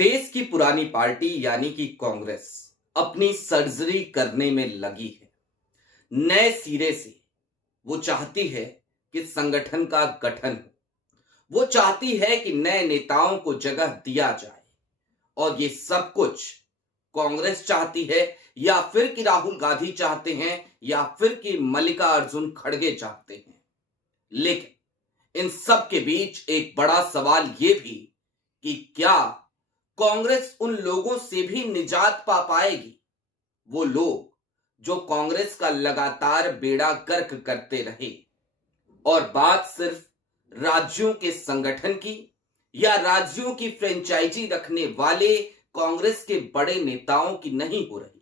देश की पुरानी पार्टी यानी कि कांग्रेस अपनी सर्जरी करने में लगी है। नए सिरे से वो चाहती है कि संगठन का गठन हो। वो चाहती है कि नए नेताओं को जगह दिया जाए और ये सब कुछ कांग्रेस चाहती है या फिर कि राहुल गांधी चाहते हैं या फिर कि मल्लिकार्जुन खड़गे चाहते हैं। लेकिन इन सब के बीच एक बड़ा सवाल ये भी कि क्या कांग्रेस उन लोगों से भी निजात पा पाएगी, वो लोग जो कांग्रेस का लगातार बेड़ा गर्क करते रहे। और बात सिर्फ राज्यों के संगठन की या राज्यों की फ्रेंचाइजी रखने वाले कांग्रेस के बड़े नेताओं की नहीं हो रही,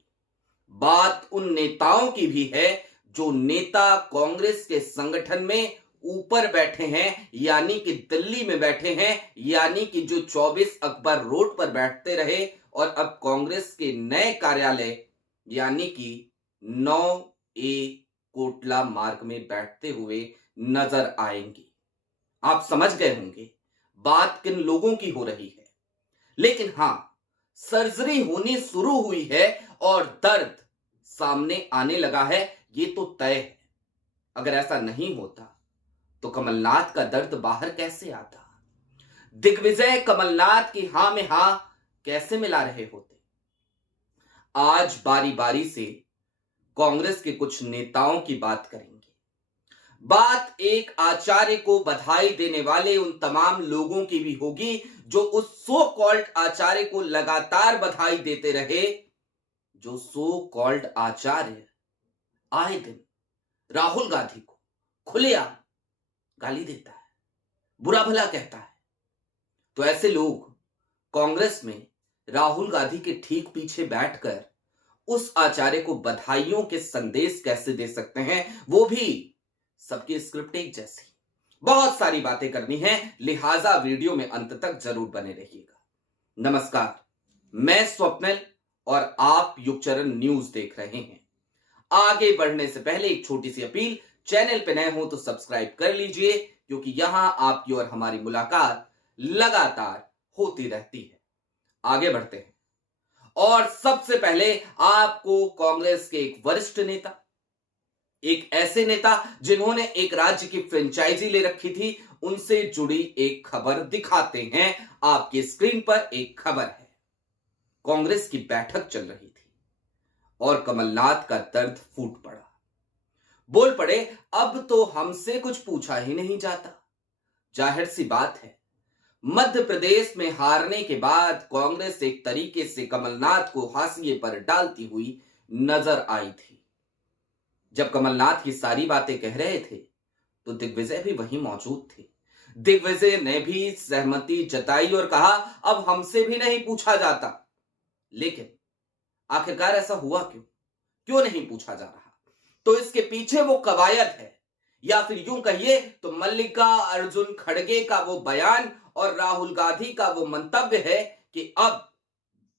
बात उन नेताओं की भी है जो नेता कांग्रेस के संगठन में ऊपर बैठे हैं, यानी कि दिल्ली में बैठे हैं, यानी कि जो 24 अकबर रोड पर बैठते रहे और अब कांग्रेस के नए कार्यालय यानी कि 9A कोटला मार्ग में बैठते हुए नजर आएंगे। आप समझ गए होंगे बात किन लोगों की हो रही है। लेकिन हां, सर्जरी होनी शुरू हुई है और दर्द सामने आने लगा है, ये तो तय है। अगर ऐसा नहीं होता तो कमलनाथ का दर्द बाहर कैसे आता? दिग्विजय कमलनाथ की हां में हां कैसे मिला रहे होते? आज बारी बारी से कांग्रेस के कुछ नेताओं की बात करेंगे। बात एक आचार्य को बधाई देने वाले उन तमाम लोगों की भी होगी जो उस सो कॉल्ड आचार्य को लगातार बधाई देते रहे, जो सो कॉल्ड आचार्य आए दिन राहुल गांधी को खुलेआम गाली देता है, बुरा भला कहता है। तो ऐसे लोग कांग्रेस में राहुल गांधी के ठीक पीछे बैठकर उस आचार्य को बधाइयों के संदेश कैसे दे सकते हैं, वो भी सबकी स्क्रिप्ट एक जैसी। बहुत सारी बातें करनी है, लिहाजा वीडियो में अंत तक जरूर बने रहिएगा। नमस्कार, मैं स्वप्निल और आप युगचरण न्यूज देख रहे हैं। आगे बढ़ने से पहले एक छोटी सी अपील, चैनल पे नए हो तो सब्सक्राइब कर लीजिए, क्योंकि यहां आपकी और हमारी मुलाकात लगातार होती रहती है। आगे बढ़ते हैं और सबसे पहले आपको कांग्रेस के एक वरिष्ठ नेता, एक ऐसे नेता जिन्होंने एक राज्य की फ्रेंचाइजी ले रखी थी, उनसे जुड़ी एक खबर दिखाते हैं। आपकी स्क्रीन पर एक खबर है। कांग्रेस की बैठक चल रही थी और कमलनाथ का दर्द फूट पड़ा। बोल पड़े, अब तो हमसे कुछ पूछा ही नहीं जाता। जाहिर सी बात है, मध्य प्रदेश में हारने के बाद कांग्रेस एक तरीके से कमलनाथ को हाशिए पर डालती हुई नजर आई थी। जब कमलनाथ की सारी बातें कह रहे थे तो दिग्विजय भी वहीं मौजूद थे। दिग्विजय ने भी सहमति जताई और कहा, अब हमसे भी नहीं पूछा जाता। लेकिन आखिरकार ऐसा हुआ क्यों? क्यों नहीं पूछा जा रहा? तो इसके पीछे वो कवायद है, या फिर यूं कहिए तो मल्लिकार्जुन खड़गे का वो बयान और राहुल गांधी का वो मंतव्य है कि अब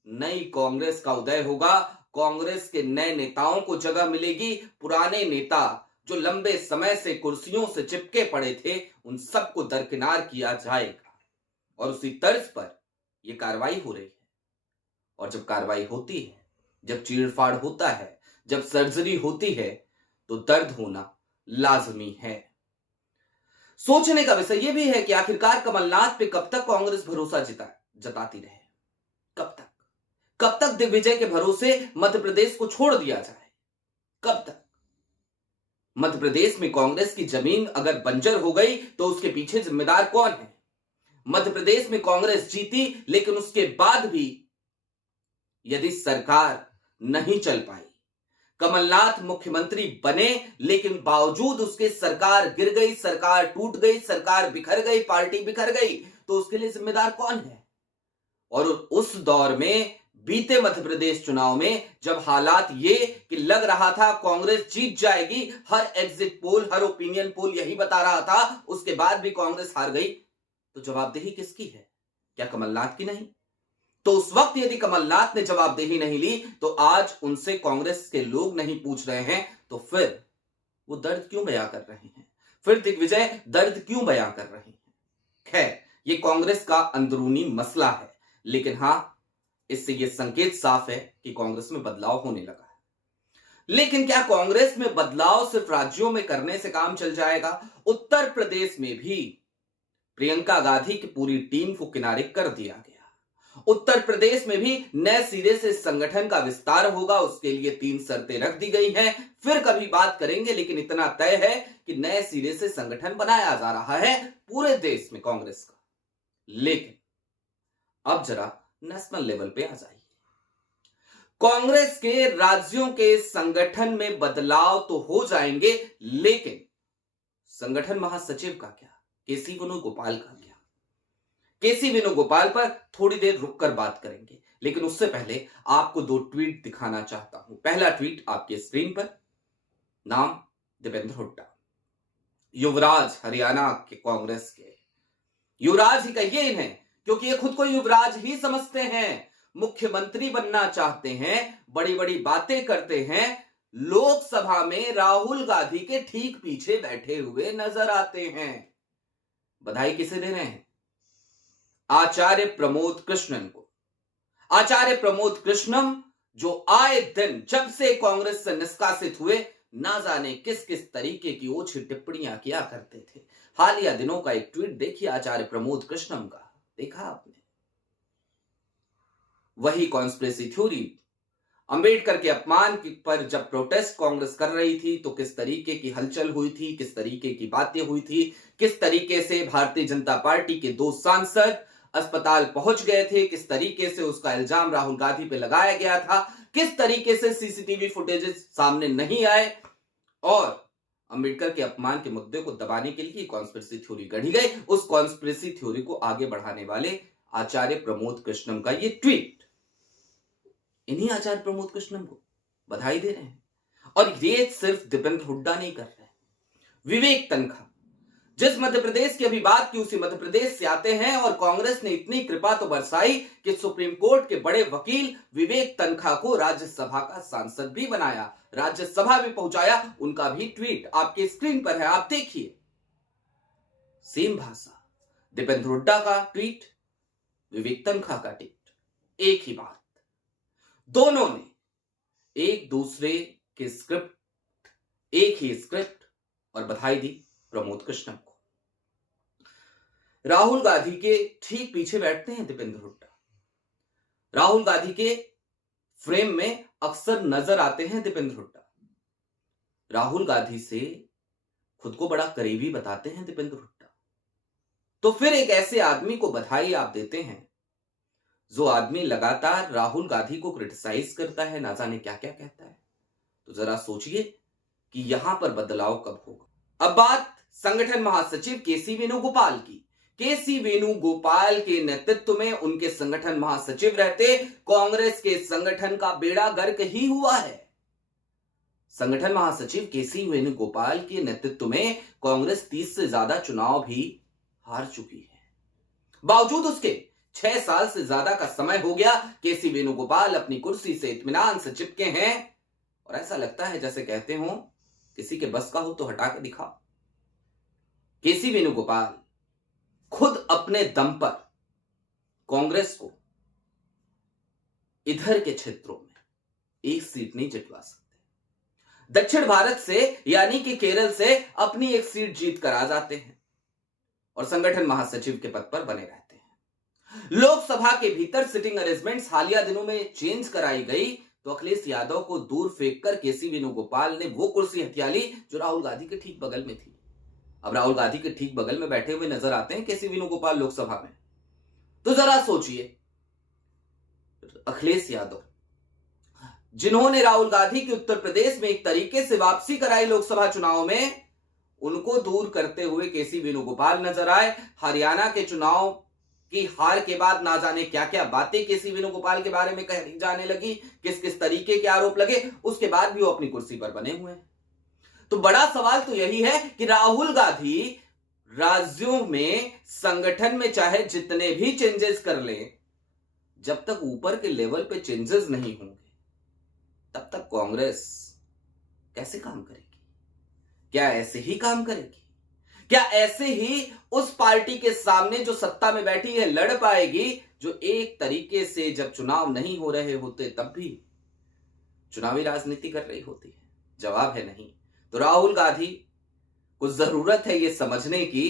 नई कांग्रेस का उदय होगा, कांग्रेस के नए नेताओं को जगह मिलेगी, पुराने नेता जो लंबे समय से कुर्सियों से चिपके पड़े थे उन सबको दरकिनार किया जाएगा। और उसी तर्ज पर यह कार्रवाई हो रही है। और जब कार्रवाई होती है, जब चीड़फाड़ होता है, जब सर्जरी होती है, तो दर्द होना लाजमी है। सोचने का विषय यह भी है कि आखिरकार कमलनाथ पे कब तक कांग्रेस भरोसा जताती रहे? कब तक दिग्विजय के भरोसे मध्य प्रदेश को छोड़ दिया जाए? कब तक? मध्य प्रदेश में कांग्रेस की जमीन अगर बंजर हो गई तो उसके पीछे जिम्मेदार कौन है? मध्य प्रदेश में कांग्रेस जीती, लेकिन उसके बाद भी यदि सरकार नहीं चल पाई, कमलनाथ मुख्यमंत्री बने, लेकिन बावजूद उसके सरकार गिर गई, सरकार टूट गई, सरकार बिखर गई, पार्टी बिखर गई, तो उसके लिए जिम्मेदार कौन है? और उस दौर में, बीते मध्य प्रदेश चुनाव में, जब हालात ये कि लग रहा था कांग्रेस जीत जाएगी, हर एग्जिट पोल, हर ओपिनियन पोल यही बता रहा था, उसके बाद भी कांग्रेस हार गई, तो जवाबदेही किसकी है? क्या कमलनाथ की नहीं? तो उस वक्त यदि कमलनाथ ने जवाबदेही नहीं ली, तो आज उनसे कांग्रेस के लोग नहीं पूछ रहे हैं, तो फिर वो दर्द क्यों बयां कर रहे हैं? फिर दिग्विजय दर्द क्यों बयां कर रहे हैं? खैर, ये कांग्रेस का अंदरूनी मसला है, लेकिन हां, इससे यह संकेत साफ है कि कांग्रेस में बदलाव होने लगा है। लेकिन क्या कांग्रेस में बदलाव सिर्फ राज्यों में करने से काम चल जाएगा? उत्तर प्रदेश में भी प्रियंका गांधी की पूरी टीम को किनारे कर दिया गया। उत्तर प्रदेश में भी नए सिरे से संगठन का विस्तार होगा, उसके लिए 3 शर्तें रख दी गई हैं। फिर कभी बात करेंगे, लेकिन इतना तय है कि नए सिरे से संगठन बनाया जा रहा है पूरे देश में कांग्रेस का। लेकिन अब जरा नेशनल लेवल पे आ जाइए। कांग्रेस के राज्यों के संगठन में बदलाव तो हो जाएंगे, लेकिन संगठन महासचिव का क्या, केसी वेणुगोपाल का क्या? केसी वेणुगोपाल पर थोड़ी देर रुककर बात करेंगे, लेकिन उससे पहले आपको 2 ट्वीट दिखाना चाहता हूं। पहला ट्वीट आपके स्क्रीन पर, नाम दीपेंद्र हुड्डा, युवराज हरियाणा के कांग्रेस के। युवराज ही कहिए इन्हें, क्योंकि ये खुद को युवराज ही समझते हैं, मुख्यमंत्री बनना चाहते हैं, बड़ी बड़ी बातें करते हैं, लोकसभा में राहुल गांधी के ठीक पीछे बैठे हुए नजर आते हैं। बधाई किसे दे रहे हैं? आचार्य प्रमोद कृष्णन को। आचार्य प्रमोद कृष्णन जो आए दिन जब से कांग्रेस से निष्कासित हुए, ना जाने किस किस तरीके की ओछी टिप्पणियां किया करते थे। हालिया दिनों का एक ट्वीट देखिए आचार्य प्रमोद कृष्णन का, देखा आपने? वही कॉन्स्पिरेसी थ्योरी, अंबेडकर के अपमान पर जब प्रोटेस्ट कांग्रेस कर रही थी तो किस तरीके की हलचल हुई थी, किस तरीके की बातें हुई थी, किस तरीके से भारतीय जनता पार्टी के 2 सांसद अस्पताल पहुंच गए थे, किस तरीके से उसका इल्जाम राहुल गांधी पे लगाया गया था, किस तरीके से सीसीटीवी फुटेजेस सामने नहीं आए और अंबेडकर के अपमान के मुद्दे को दबाने के लिए कॉन्स्पिरेसी थ्योरी गढ़ी गई। उस कॉन्स्पिरेसी थ्योरी को आगे बढ़ाने वाले आचार्य प्रमोद कृष्णन का ये ट्वीट, इन्हीं आचार्य प्रमोद कृष्णन को बधाई दे रहे हैं। और ये सिर्फ दीपेंद्र हुड्डा नहीं कर रहे, विवेक तनखा जिस मध्य प्रदेश की अभी बात की उसी मध्य प्रदेश से आते हैं और कांग्रेस ने इतनी कृपा तो बरसाई कि सुप्रीम कोर्ट के बड़े वकील विवेक तनखा को राज्यसभा का सांसद भी बनाया, राज्यसभा भी पहुंचाया। उनका भी ट्वीट आपके स्क्रीन पर है, आप देखिए। सेम भाषा, दीपेंद्र हुड्डा का ट्वीट, विवेक तनखा का ट्वीट, एक ही बात। दोनों ने एक दूसरे के स्क्रिप्ट, एक ही स्क्रिप्ट, और बधाई दी प्रमोद कृष्णन को। राहुल गांधी के ठीक पीछे बैठते हैं दीपेंद्र हुड्डा। राहुल गांधी के फ्रेम में अक्सर नजर आते हैं दीपेंद्र हुड्डा। राहुल गांधी से खुद को बड़ा करीबी बताते हैं दीपेंद्र हुड्डा। तो फिर एक ऐसे आदमी को बधाई आप देते हैं जो आदमी लगातार राहुल गांधी को क्रिटिसाइज करता है, ना जाने क्या क्या कहता है। तो जरा सोचिए कि यहां पर बदलाव कब होगा। अब बात संगठन महासचिव केसी वेणुगोपाल की। केसी वेणुगोपाल के नेतृत्व में उनके संगठन महासचिव रहते कांग्रेस के संगठन का बेड़ा गर्क ही हुआ है। संगठन महासचिव केसी वेणुगोपाल के नेतृत्व में कांग्रेस 30 से ज्यादा चुनाव भी हार चुकी है। बावजूद उसके 6 साल से ज्यादा का समय हो गया, केसी वेणुगोपाल अपनी कुर्सी से इत्मीनान से चिपके हैं और ऐसा लगता है जैसे कहते हो किसी के बस का हो तो हटा के दिखाओ। केसी वेणुगोपाल खुद अपने दम पर कांग्रेस को इधर के क्षेत्रों में एक सीट नहीं जितवा सकते। दक्षिण भारत से यानी कि केरल से अपनी एक सीट जीत कर आ जाते हैं और संगठन महासचिव के पद पर बने रहते हैं। लोकसभा के भीतर सिटिंग अरेंजमेंट्स हालिया दिनों में चेंज कराई गई तो अखिलेश यादव को दूर फेंककर केसी वेणुगोपाल ने वो कुर्सी हथिया ली जो राहुल गांधी के ठीक बगल में थी। अब राहुल गांधी के ठीक बगल में बैठे हुए नजर आते हैं केसी वेणुगोपाल लोकसभा में। तो जरा सोचिए, अखिलेश यादव जिन्होंने राहुल गांधी की उत्तर प्रदेश में एक तरीके से वापसी कराई लोकसभा चुनाव में, उनको दूर करते हुए केसी वेणुगोपाल नजर आए। हरियाणा के चुनाव की हार के बाद ना जाने क्या क्या बातें केसी वेणुगोपाल के बारे में कही जाने लगी, किस किस तरीके के आरोप लगे, उसके बाद भी वो अपनी कुर्सी पर बने हुए हैं। तो बड़ा सवाल तो यही है कि राहुल गांधी राज्यों में संगठन में चाहे जितने भी चेंजेस कर ले, जब तक ऊपर के लेवल पे चेंजेस नहीं होंगे तब तक कांग्रेस कैसे काम करेगी? क्या ऐसे ही काम करेगी? क्या ऐसे ही उस पार्टी के सामने जो सत्ता में बैठी है लड़ पाएगी, जो एक तरीके से जब चुनाव नहीं हो रहे होते तब भी चुनावी राजनीति कर रही होती है? जवाब है नहीं। तो राहुल गांधी को जरूरत है ये समझने की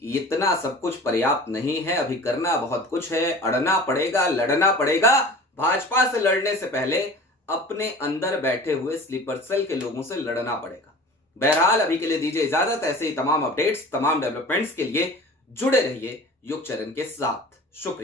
कि इतना सब कुछ पर्याप्त नहीं है, अभी करना बहुत कुछ है, अड़ना पड़ेगा, लड़ना पड़ेगा। भाजपा से लड़ने से पहले अपने अंदर बैठे हुए स्लीपर सेल के लोगों से लड़ना पड़ेगा। बहरहाल अभी के लिए दीजिए इजाजत। ऐसे ही तमाम अपडेट्स, तमाम डेवलपमेंट्स के लिए जुड़े रहिए युगचरण के साथ। शुक्रिया।